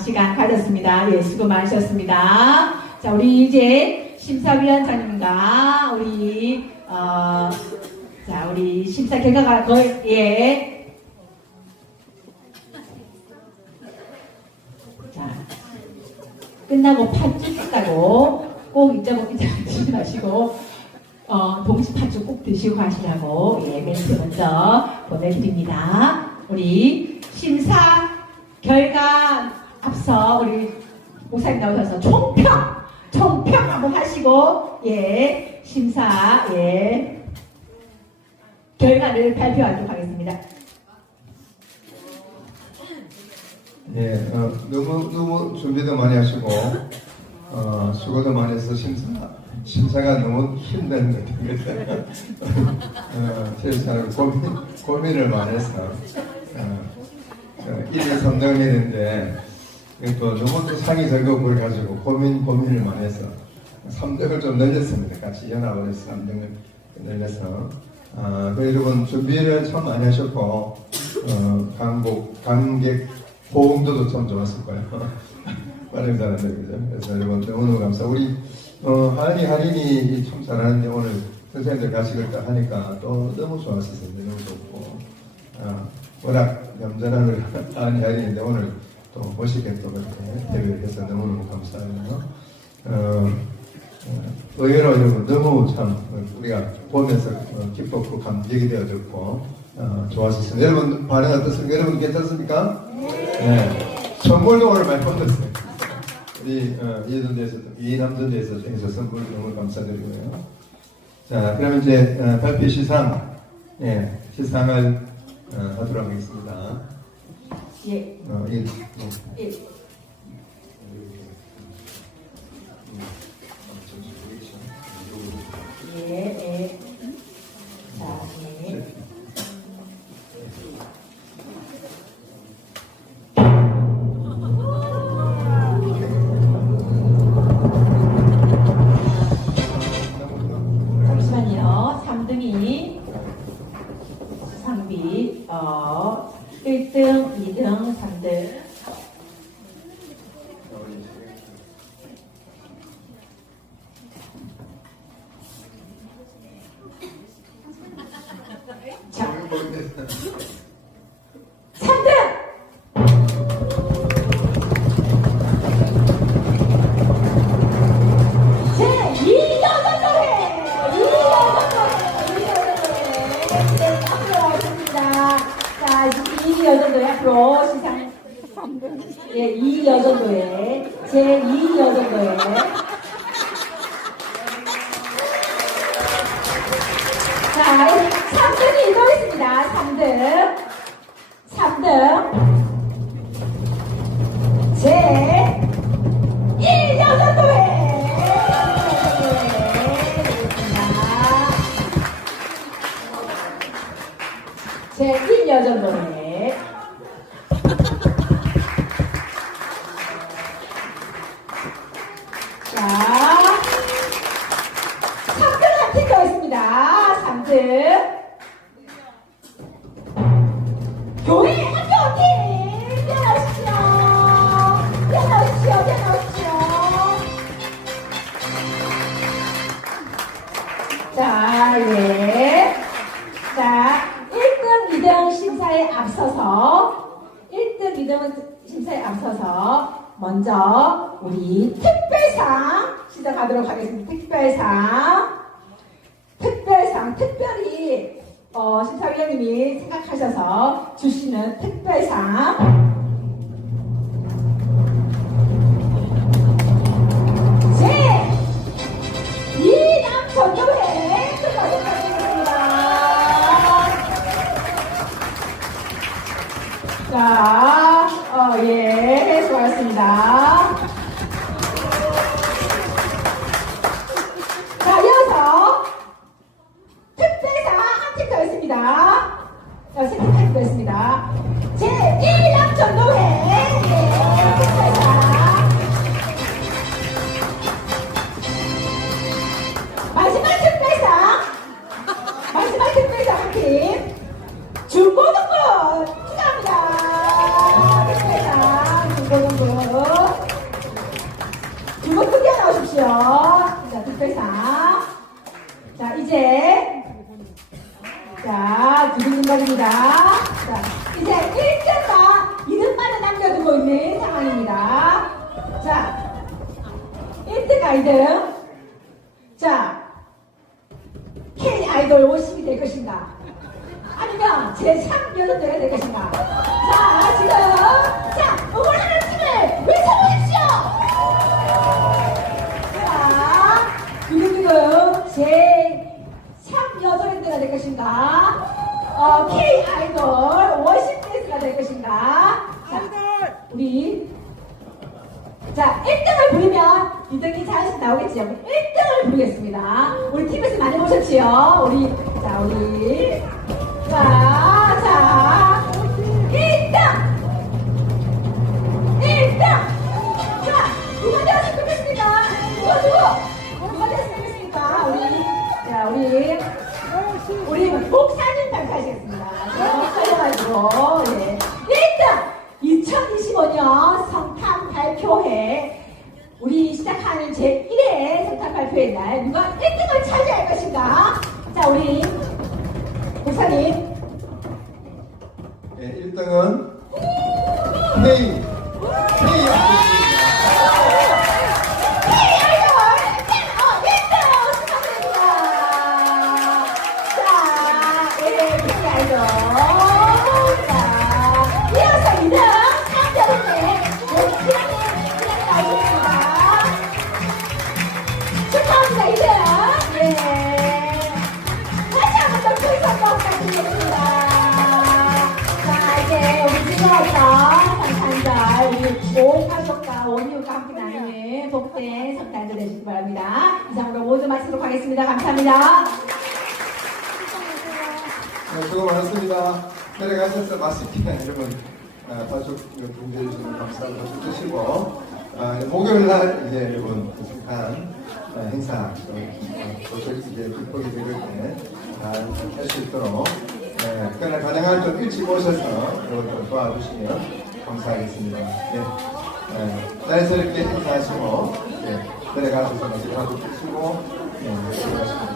시간 가졌습니다. 예, 수고 많으셨습니다. 자, 우리 이제 심사위원장님과 우리, 어, 자, 우리 심사 결과가 거의, 예. 자, 끝나고 팥죽 있다고 꼭 잊어먹, 잊지 마시고, 어, 동시 팥죽 꼭 드시고 가시라고, 예, 멘트 먼저 보내드립니다. 우리 심사 결과 앞서 우리 목사님 나오셔서 총평, 총평 한번 하시고, 예, 심사, 예, 결과를 발표하도록 하겠습니다. 예, 어, 너무 너무 준비도 많이 하시고 어, 수고도 많이 해서 심사 심사가 너무 힘든 것 같아요. 어, 제일 고민 고민을 많이 해서 어, 어, 1, 2, 3등을 했는데 이게 또또 상이 적고 그래가지고 고민 고민을 많이 해서 3등을 좀 늘렸습니다. 같이 연합을 해서 3등을 늘려서 아, 그 여러분 준비를 참 많이 하셨고 어, 강복 관객 호응도도 참 좋았을 거예요. 빠른 사람들 그죠? 그래서 여러분 너무너무 감사. 우리 어, 하린이 하린이 참 잘하는데 오늘 선생님들 같이 그렇게 하니까 또 너무 좋았었어요. 너무 좋고 아, 워낙 얌전한 하린이 하린인데 오늘 또 멋있게 또 그렇게 데뷔를 해서 너무너무 감사해요. 어, 어, 의외로 여러분 너무 참 우리가 보면서 어, 기뻤고 감격이 되어졌고 어, 좋았었습니다. 여러분 반응 어떻습니까? 여러분 괜찮습니까? 네. 선물도 오늘 많이 받았어요. 우리 어, 이해전대에서 이남전대에서 해서 선물 너무 감사드리고요. 자, 그러면 이제 어, 발표 시상, 예, 시상을 어, 하도록 하겠습니다. 예, 어, 이, 예. gratidão 앞으로 시상. 예, 2여자노래. 제 2여자노래. 자, 3등이 이동했습니다. 3등. 3등. 제 1여자노래. 제 1여자 노래. 앞서서, 1등, 2등 심사에 앞서서, 먼저 우리 특별상 시작하도록 하겠습니다. 특별상. 특별상, 특별히, 어, 심사위원님이 생각하셔서 주시는 특별상. 자, 어, 예, 수고하셨습니다. 자, 이어서 특별상 한팀 더 있습니다. 자, 세팀 한팀더 있습니다. 자, 두근두근입니다. 자, 이제 1등과 2등만을 남겨두고 있는 상황입니다. 자, 1등과 2등. 자, K 아이돌 50이 될 것인가? 아니면 제3 여자대가 될 것인가? 자, 지금, 자, 응원하는 팀을 외쳐보십시오! 자, 두근두근 제3 여자대가 될 것인가? 어, K 아이돌 50대가 될 것인가? 자, 우리 자, 1등을 부르면 2등이 자연스레 나오겠지요. 1등을 부르겠습니다. 우리 팀에서 많이 보셨지요? 우리. 우리 목사님. 네, 1등은 헤이 헤이 아이돌 1등! 어, 1등! 축하드립니다. 자, 예, 아이돌. 나누는 복된 성탄절 되시기 바랍니다. 이상으로 모두 마치도록 하겠습니다. 감사합니다. 네, 수고 많았습니다. 내려가셔서 맛있게 여러분 아, 가족 분주해 주시면 감사하고 좀 드시고 아, 목요일 날 이제 여러분 독특한 아, 행사 도착 이제 극복이 되고 때할수 있도록 네, 그날 가능한 좀 일찍 오셔서 여러분 좀 도와주시면 감사하겠습니다. 네, 네, 자연스럽게 인사하시고 네, 내려가셔서 가족 드시고 네, 수고하십니다.